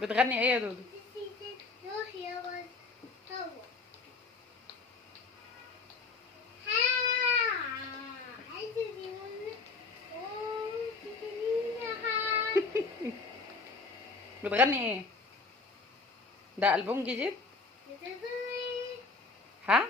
بتغني ايه يا دودو؟ بتغني ايه؟ ده ألبوم جديد؟ ها؟